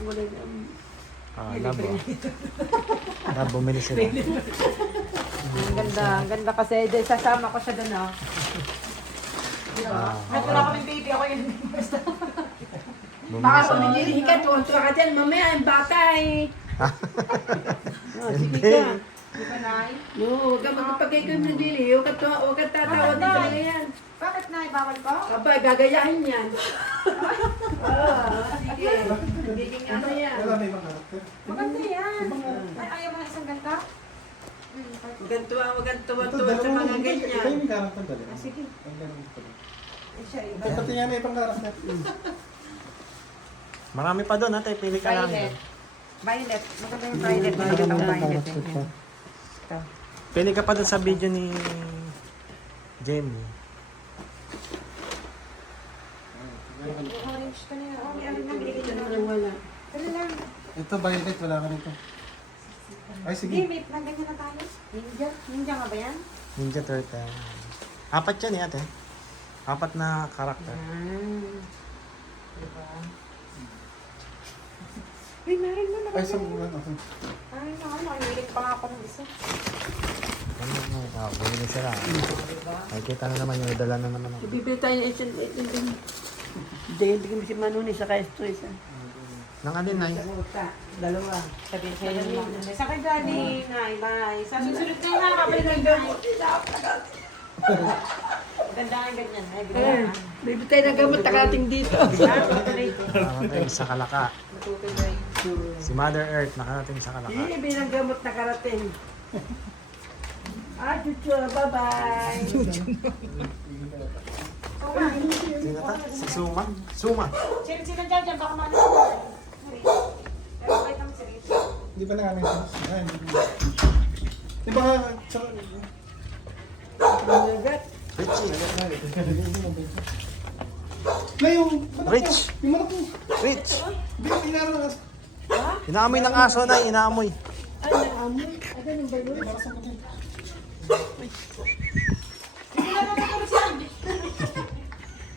Wala Labo. Bumili sila. ang ganda kasi. Sasama ko siya doon, oh. Wala kaming baby, ako yun. Baka kung nagilihin ka, tuwan-tuwa ka dyan. Mamaya, ang bata eh. Sige ka. Di ba, Nay? No, kapag ikaw nagilihin, huwag ka tatawa din ka yan. Bakit, Nay? Bawal ko? Kapag gagayahin yan. Sige. Nagiging ano yan. Wala may ibang karakter. Maganda yan. Ay, ayaw mo na isang ganda? Huwag kang tuwa Ito, sa dalawa mga mo. Ito ganyan. yung karakter dalawa. Sige. Ang ganun pala. Ay, siya, iba. Pati nga na ibang karakter. Marami pa doon, ate. Pili ka lang. Violet. Violet. Maganda yung violet. Violet ang violet. Ito. Pili ka pa doon sa video ni Jamie. Orange ka na yan. Oh, may alin na. Binigay Ito na naman wala. Dali lang. Ito, violet. Wala ka nito. Ay, sige. Hindi, may ganyan na tayo. Ninja. Ninja nga ba yan? Ninja Turtle. 4 yan eh, ate. 4 na karakter. Diba? Ay, meron na naman. Ay, sa mga. Ay, nakinig pa nga ako ng isa. Bumili sila. Nakikita na naman yung dala na naman. Bibili tayo ng isang din. Hindi, bigyan mo si Manuni sa kaestro isa. Nang alin na yun? Dalawa. Sabi siya yung mga. Sa kay Daddy, Nay, bye. Sa susunod kayo na, kapag ng gamot. Ganda nga ganyan. Ay, ganda. Bibili tayo ng gamot takating dito. Nakarating sa Kalaka. Matutuloy. Si Mother Earth nakarating sa Kalaka. Hindi, bilang gamot na karating. Chuchu, bye-bye. Sino ta? Si Suma? Suma! Sino dyan, baka maano. Pero kahit ang serito. Hindi pa namin. Ay, hindi. Di ba nga, Richie! na yung Rich! Yung manok mo. Rich! Bigyan inaro na. Inaamoy ng aso na, inaamoy. Ay, naamoy. Ay, ganun ba yun? Para sa puti. Hindi na matutulog siya.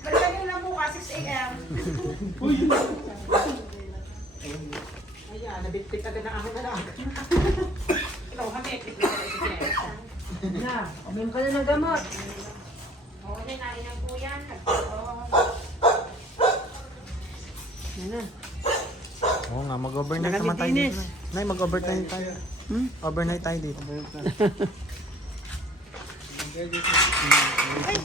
Balikan nyo lang bukas, 6 a.m. Uy, yun. Ayan, nabitbit agad ng aking alaga. Ikaw, hamit. Na, uminom ka na ng gamot. Oo, na, nainan po yan. Yan na. Oo nga, mag-overnight naman tayo dito. Nay, mag-overnight tayo. Overnight tayo dito. Ay,